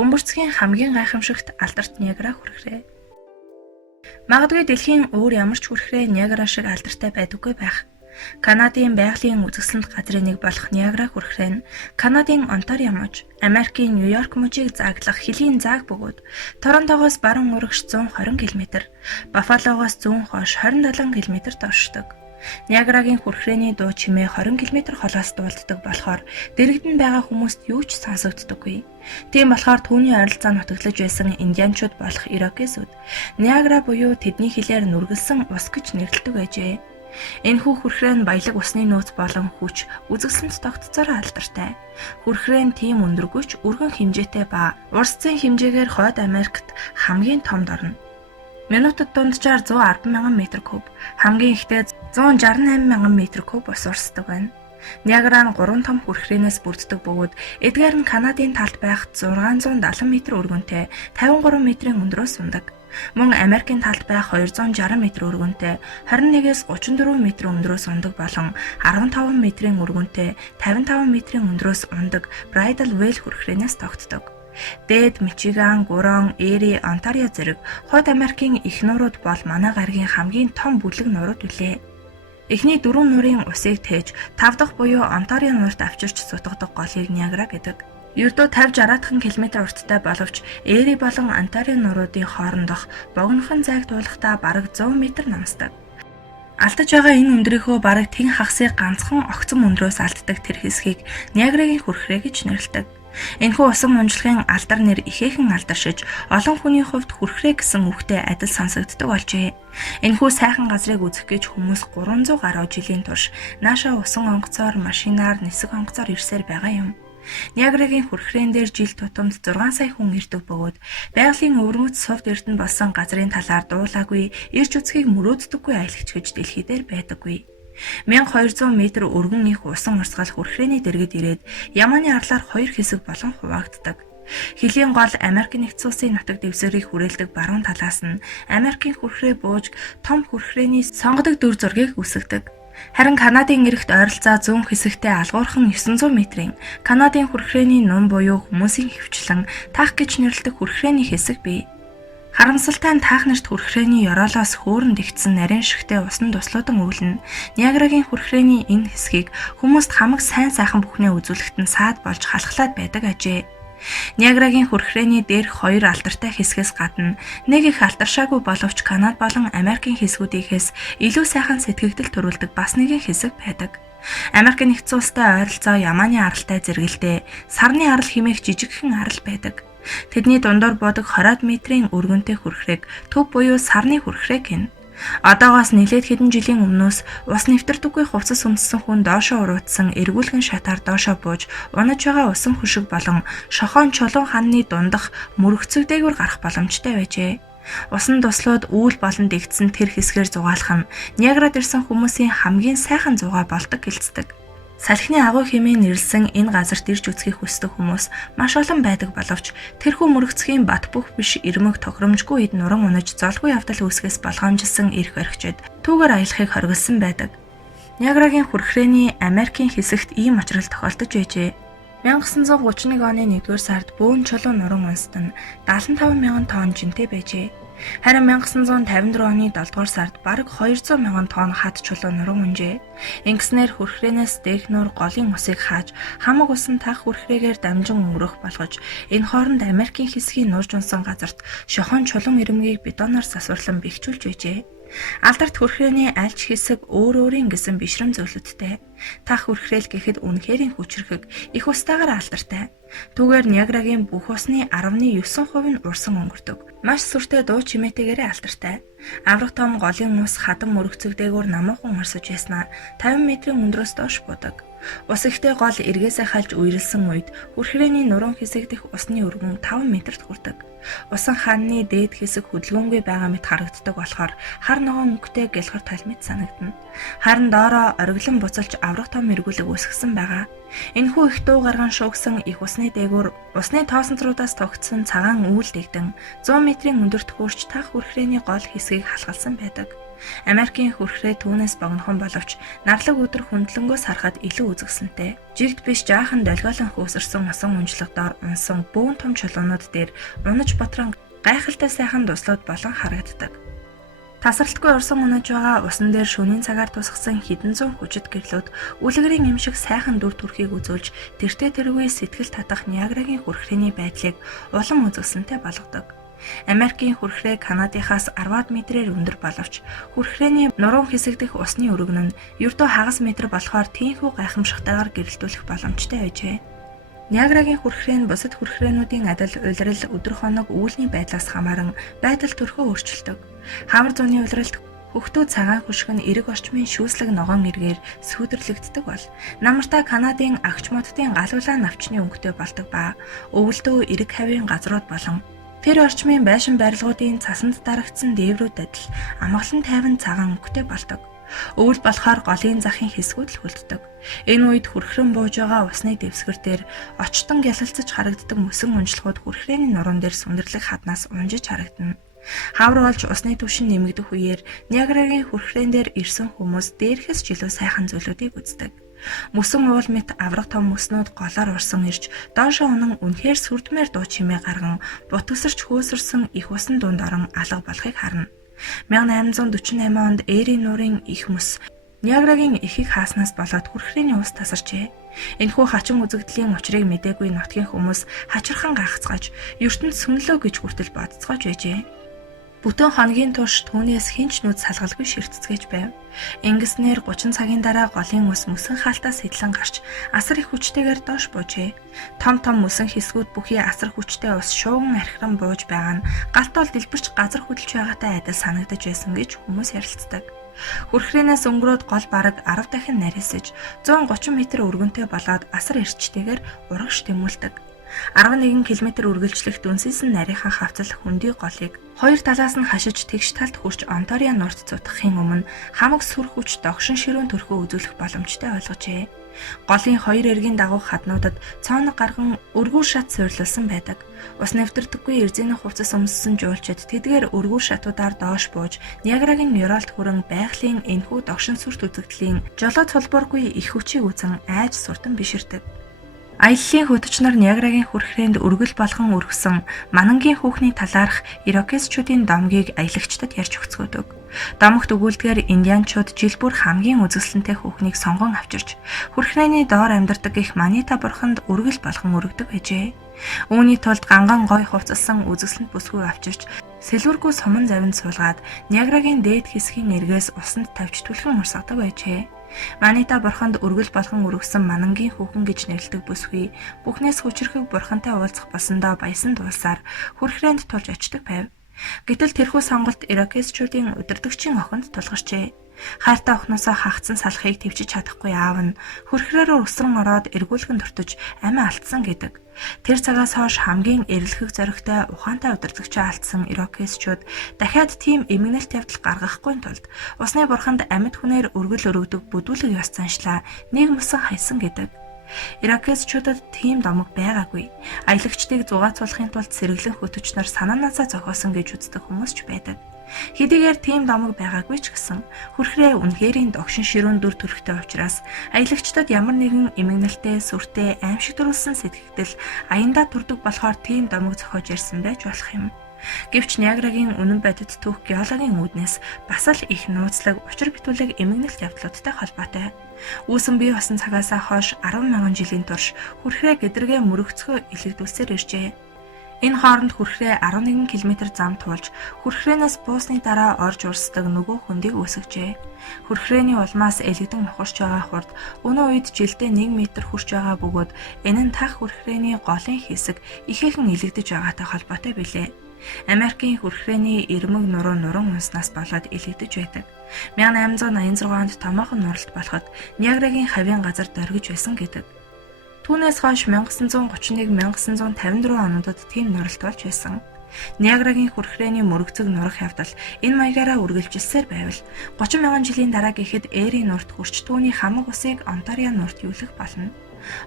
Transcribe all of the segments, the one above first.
Бөмбөрцгийн хамгийн гайхамшигт алдарт Ниагара хүрхрээ. Магадгүй дэлхийн өөр ямар ч хүрхрээ Ниагара шиг алдартай байдаггүй байх. Канадын байгалийн үзэсгэлэнт газрын нэг болох Ниагара хүрхрээ нь Канадын Онтарио муж, Америкийн Нью-Йорк мужийг зааглах хөлийн зааг бөгөөд Торонтогоос баруун урагш 120 км, Баффалогоос зүүн хойш 27 км доршдог. Ниагарагийн хүрхрээний дуу чимээ 20 км холоос дуулддаг болохоор дэрэгдэн байгаа хүмүүст юу ч сонсогддоггүй. Тийм болохоор түүний ойролцоо нутаглаж байсан индианчууд болох ирокезүүд Ниагара буюу тэдний хэлээр нүргэлсэн ус гэж нэрлэдэг байжээ. Энэхүү хүрхрээ нь баялаг усны нөөц болон хүч үзэсгэлэнт тогтцоороо алдартай. Хүрхрээ нь тийм өндөргүйч өргөн хэмжээтэй ба урсцын хэмжээгээр Хойд Америкт хамгийн томд орно. Минутад дунджаар 110,000 м3, хамгийн ихдээ 168,000 м3 ус урсдаг байна. Ниагара нь 3 том хүрхрээнээс бүрддэг бөгөөд эдгээр нь Канадын талд байх 670 м өргөнтэй 53 м-ийн өндрөөс ундаг. Мөн Америкийн талд байх 260 м өргөнтэй 21-ээс 34 м өндрөөс ундаг болон 15 м өргөнтэй 55 м өндрөөс ундаг Bridal Veil хүрхрээнээс тогтдог. Дээд Мичиган, Гурон, Эри, Онтарио зэрэг Хойд Америкийн их нуурууд бол манай гаригийн хамгийн том бүлэг нуурууд билээ. Эхний 4 нуурын усыг тээж 5 дахь буюу Онтарио нуурт авчирч сутгадаг голыг Ниагара гэдэг. Ердөө 50-60 км урттай боловч Эри болон Онтарио нууруудын хоорондох богинохон зайг дуулахдаа бараг 100 м намсдаг. Алдаж байгаа энэ өндрийнхөө бараг тэн хагасыг ганцхан огцом өндрөөс алддаг тэр хэсгийг Ниагарагийн хүрхрээ гэж нэрлэдэг. Энэхүү усан унжлагын алдар нэр ихээхэн алдаршиж, олон хүний хувьд хүрхрээ гэсэн үгтэй адил сонсогддог болжээ. Энэхүү сайхан газрыг үзэх гэж хүмүүс 300 гаруй жилийн турш наашаа усан онгоцоор машинаар нисэх онгоцоор ирсээр байгаа юм. Ниагарагийн хүрхрээн дээр жил тутамд 6 сая хүн ирдэг бөгөөд байгалийн өвөрмөц сувд эрдэнэ болсон газрын талаар дуулаагүй, ирж үзхийг мөрөөддөггүй аялагч гэж дэлхий дээр байдаггүй. 1200 м өргөн их усан урсгал хүрхрээний дэргэд ирээд Ямааны арлаар 2 хэсэг болон хуваагддаг. Хөлийн гол Америк нэгдсэн улсын нутаг дэвсгэрийг хүрээлдэг баруун талаас нь Америкийн хүрхрээ бууж том хүрхрээний сонгодог дүр зургийг үсгдэг. Харин Канадын эрэгт ойролцоо зүүн хэсэгтээ алгуурхан 900 м-ийн Канадын хүрхрээний нум буюу хүмүүсийн хөвчлэн таах гэж нэрлэдэг хүрхрээний хэсэг бий. Харамсалтай нь таах нарт хүрхрээний ёроолоос хөөрөнд игдсэн нарийн шигтэй усан туслуудан өвлөн Ниагарагийн хүрхрээний энэ хэсгийг хүмүүст хамаг сайн сайхан бүхнээ үзүүлэхэд нь саад болж халахлаад байдаг ажээ. Ниагарагийн хүрхрээний дээрх 2 алдартай хэсгээс гадна нэг их алдаршаагүй боловч Канад болон Америкийн хэсгүүдийнхээс илүү сайхан сэтгэгдэл төрүүлдэг бас нэгэн хэсэг байдаг. Америк нэгдсэн улстай ойролцоо Ямааны аралтай зэрэгэлдээ сарны арал хэмээх жижигхэн арал байдаг. Тэдний дундуур бодог 20 м-ийн өргөнтэй хүрхрээг төв буюу сарны хүрхрээ гэнэ. Одоогоос нэлээд хэдэн жилийн өмнөөс ус нэвтэрдэггүй хувцас өмссөн хүн доошоо уруутсан эргүүлгэн шатаар доошоо бууж унаж байгаа усан хөшиг болон шохон чулуун ханны дундах мөрөгцөг дээгүүр гарах боломжтой байжээ. Усан туслууд үүл болон дэгдсэн тэр хэсгээр зугаалах нь Ниагарад ирсэн хүмүүсийн хамгийн сайхан зугаа болдог гэлцдэг. Салхины агуу хэмээн нэрлсэн энэ газарт ирж үзхийг хүсдэг хүмүүс маш олон байдаг боловч тэрхүү мөрөгцгийн бат бөх биш эрмэг тохиромжгүй ид нуран унаж золгүй явдал үүсгэс болгоомжилсан эрх баригчид түүгээр аялахыг хориглосон байдаг. Ниагарагийн хүрхрээний Америкийн хэсэгт ийм очрол тохиолдож байжээ. 1931 оны 1-р сард бөөн чулуун нуран унсад нь 75,000 тонн жинтэй байжээ. Харин 1954 оны 7-р сард бараг 200,000 тонн хад чулуун нуран унжээ. Ингэснээр хүрхрээнээс дээх нуур голын усыг хааж хамаг усан тах хүрхрээгээр дамжин өнгөрөх болгож энэ хооронд Америкийн хэсгийн нурж унсан газарт шохон чулуун ирмэгийг бетоноор засварлан бэхжүүлж байжээ. Алдарт хүрхрээний аль ч хэсэг өөр өөрийн гэсэн бишрэм зөвлөлттэй. Тах хүрхрээл гэхэд үнэхэрийн хүчрхэг их устаагаар алдартай. Түүгээр Ниагарагийн бүх усны 19% нь урсан өнгөрдөг. Маш сүртэй дуу чимээтэйгээрээ алдартай. Аврах том голын ус хадам мөрөгцөг дээгүүр намуухан орсож яснаа 50 м өндрөөс доош будаг. Ус ихтэй гол эргээсээ хальж үерэлсэн үед хүрхрээний нуруун хэсэг дэх усны өргөн 5 м-т хүрдэг. Усан хааны дээд хэсэг хөдөлгөөнгүй байгаа мэт харагддаг болохоор хар ногоон өнгөтэй гэлхор толмит санагдана. Харин доороо ориглон буцалж аврах том эргүүлэг үүсгэсэн байгаа. Энэхүү их дуу гарган шуугсан их усны дээгүүр усны тоосонцруудаас тогтсон цагаан үүл дэгдэн 100 м-ийн өндөрт хүрч тах хүрхрээний гол хэсгийг халахалсан байдаг. Америкийн хүрхрээ түүнээс богинохон боловч нарлаг өдөр хөндлөнгөөс харахад илүү үзэгсэнтэй. Жигд биш жаахан долгиолон хөөсөрсөн усан унжлагдоор унсан бөөн том чулуунууд дээр унаж ботрон гайхалтай сайхан дуслууд болон харагддаг. Тасралтгүй урсан унаж байгаа усан дээр шөнийн цагаар тусгасан хэдэн зуун хүчит гэрлүүд үлгэрийн юм шиг сайхан дүр төрхийг үзүүлж тэртээ тэргүй сэтгэл татах Ниагарагийн хүрхрээний байдлыг улам үзэгсэнтэй болгодог. Америкийн хүрхрээ Канадынхаас 10-аад метрээр өндөр боловч хүрхрээний нуруун хэсэг дэх усны өргөн нь ердөө хагас метр болохоор тийхүү гайхамшигтайгаар гэрэлтүүлэх боломжтой байжээ. Ниагарагийн хүрхрээ нь бусад хүрхрээнүүдийн адил улирал өдөр хоног үүлний байдлаас хамааран байдал төрхөө өөрчилдөг. Хавар зууны улиралд хөхтөө цагаан хөшгөн эрэг орчмын шүүслэг ногоон эргээр сүйдэрлэгддэг бол намартаа Канадын агч моддын галуулаа навчны өнгөтэй болдог ба өвөлдөө эрэг хавийн газрууд болон тэр орчмын байшин барилгуудын цасанд дарагдсан дээврүүд адил амгалан тайван цагаан өнгөтэй болдог. Өвөл болохоор голын захын хэсгүүд л хөлддөг. Энэ үед хүрхрэн бууж байгаа усны дэвсгэр дээр очтон гялалцаж харагддаг мөсөн унжлагууд хүрхрээний нуруунд дээр сүндэрлэг хаднаас унжиж харагдана. Хавар болж усны түвшин нэмэгдэх үеэр Ниагарагийн хүрхрээн дээр ирсэн хүмүүс дээрхэс ч илүү сайхан зүйлүүдийг үздэг. Мөсөн уул мэт авраг том мөснүүд голоор урсан ирж доошоо унан үнэхээр сүрдмээр дуу чимээ гарган бут өсөрч хөөсөрсөн их усан дунд орон алга болохыг харна. 1848 онд Эрийн нуурын их мөс Ниагарагийн ихийг хааснаас болоод хүрхрээний ус тасарчээ. Энэхүү хачин үзэгдлийн учрыг мэдээгүй нутгийн хүмүүс хачирхан гайхацгааж ертөнд сүнлөө гэж хүртэл бодцоож байжээ. Бүтэн хоногийн турш түүнээс хинч нүд салгалгүй ширтцгээж байв. Ингэснээр 30 цагийн дараа голын ус мөсөн хаалтаас сэтлэн гарч асар их хүчтэйгээр доош буужээ. Том том мөсөн хэсгүүд бүхий асар хүчтэй ус шууган архиран бууж байгаа нь галтол дэлбэрч газар хөдлөж байгаатай адил санагдаж байсан гэж хүмүүс ярилцдаг. Хүрхрээнээс өнгөрөөд гол бараг 10 дахин нарийсаж 130 м өргөнтэй болоод асар эрчтэйгээр урагш тэмүүлдэг. 11 км үргэлжлэх дүнсийсэн нарийнхан хавцал хөндөй голыг хоёр талаас нь хашиж тэгш талд хүрч Онтарио нурт цутгахын өмнө хамаг сүр хүч догшин ширүүн төрхөө үзүүлэх боломжтой ойлгожээ. Голын хоёр эргийн дагуух хаднуудад цооног гарган өргүүр шат суйрлуулсан байдаг. Ус нэвтэрдэггүй эрзэний хувцас өмссөн жуулчид тэдгээр өргүүр шатуудаар доош бууж Ниагарагийн Мюралд хүрэн байгалийн энэхүү догшин сүрт үзэгдлийн жолоо цулбуургүй их хүчийг үзэн айж суртан биширдэг. Аяллаа хөтөчнөр Ниагарагийн хүрхрээнд өргөл болгон өргөсөн Манангийн хүүхний талаарх ирокезчүүдийн домгийг аялагчдад ярьж өгцгөөдөг. Домогт өгүүлдгээр индианчууд жил бүр хамгийн үзэсгэлэнтэй хүүхнийг сонгон авчирч хүрхрээний доор амьдардаг их Манита бурханд өргөл болгон өргөдөг байжээ. Үүний тулд ганган гой хувцалсан үзэсгэлэнт бүсгүй авчирч сэлвэргүй суман завинд суулгаад Ниагарагийн дээд хэсгийн эргээс усанд тавьж түлхэн урсгадаг байжээ. Манита бурханд өргөл болгон өргөсөн Манангийн хүүхэн гэж нэрлэдэг бүсгүй бүхнээс хүчрхэг бурхантай уулзах болсондоо баясан дуулсаар хүрхрээнд тулж очдог байв. Гэтэл тэрхүү сонголт ирокезчүүдийн удирдагчийн охинд тулгарчээ. Хайртай охноосоо хагцсан салахыг төвчж чадахгүй аав нь хүрхрээрөө өсрөн ороод эргүүлгэн туртаж амиа алдсан гэдэг. Тэр цагаас хойш хамгийн эрэлхэх зоригтой ухаантай удирдагчаа алдсан ирокезчүүд дахиад тийм эмгэнэлт явдал гаргахгүй тулд усны бурханд амьд хүнээр өргөл өргөдөг бүдүүлэг ёс заншлаа нэг мөсөн хайсан гэдэг. Ирокезчуудад тийм домог байгаагүй. Аялагчдыг зугаацуулахын тулд сэргэлэн хөтөчнөр санаанаасаа зохиосон гэж үздэг хүмүүс ч байдаг. Хэдийгээр тийм домог байгаагүй ч гэсэн хүрхрээ үнэхэрийн догшин ширүүн дүр төрхтэй учраас аялагчдад ямар нэгэн эмгэнэлтэй, сүртэй, аимшиг төрүүлсэн сэтгэгдэл аяндаа төрдөг болохоор тийм домог зохиож ирсэн байж болох юм. Гэвч Ниагарагийн үнэн бодит түүх геологийн үүднээс бас л их нууцлаг учир битүүлэг эмгэнэлт явдлуудтай холбоотой. Үүсэн бий болсон цагаасаа хойш 10,000 жилийн турш хүрхрээ гэдргээ мөрөгцгөө илэгдүүлсээр иржээ. Энэ хооронд хүрхрээ 11 км зам туулж хүрхрээнээс буусны дараа орж урсдаг нөгөө хөндийг үүсгэжээ. Хүрхрээний улмаас элэгдэн мухарч байгаа хурд өнөө үед жилдээ 1 м хүрч байгаа бөгөөд энэ нь тах хүрхрээний голын хэсэг ихээхэн илэгдэж байгаатай холбоотой билээ. Америкийн хүрхрээний эрмэг нуруу нуран унснаас болоод илэгдэж байдаг. 1886 онд томоохон нуралт болоход Ниагарагийн хавийн газар доргиж байсан гэдэг. Түүнээс хойш 1931-1954 онуудад тийм нуралт болж байсан. Ниагарагийн хүрхрээний мөрөгцөг нурах явдал энэ маягаараа үргэлжилсээр байвал 30,000 жилийн дараа гэхэд Эрийн нурт хүрч түүний хамаг усыг Онтарио нурт юулах болно.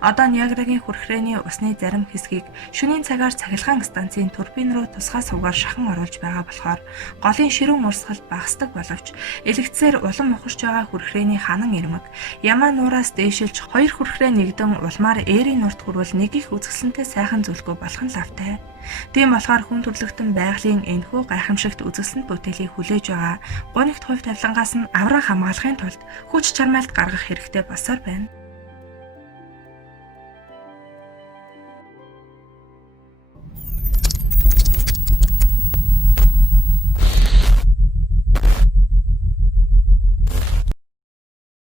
Одоо Ниагарагийн хүрхрээний усны зарим хэсгийг шөнийн цагаар цахилгаан станцын турбин руу тусгай сувгаар шахан оруулж байгаа болохоор голын ширүүн урсгал багасдаг боловч элэгцээр улам ухарч байгаа хүрхрээний ханан ирмэг ямаа нуураас дээшилж хоёр хүрхрээ нэгдэн улмаар ээрийн нурт хүрвэл нэг их үзэсгэлэнтэй сайхан зүлгөө болох нь лавтай. Тийм болохоор хүн төрлөختөн байгалийн энэхүү гайхамшигт үзэсгэлэнт бүтээлийг хүлээж байгаа гонигт хувь тавилангаас нь авраг хамгаалахын тулд хүч чармайлт гаргах хэрэгтэй болсоор байна.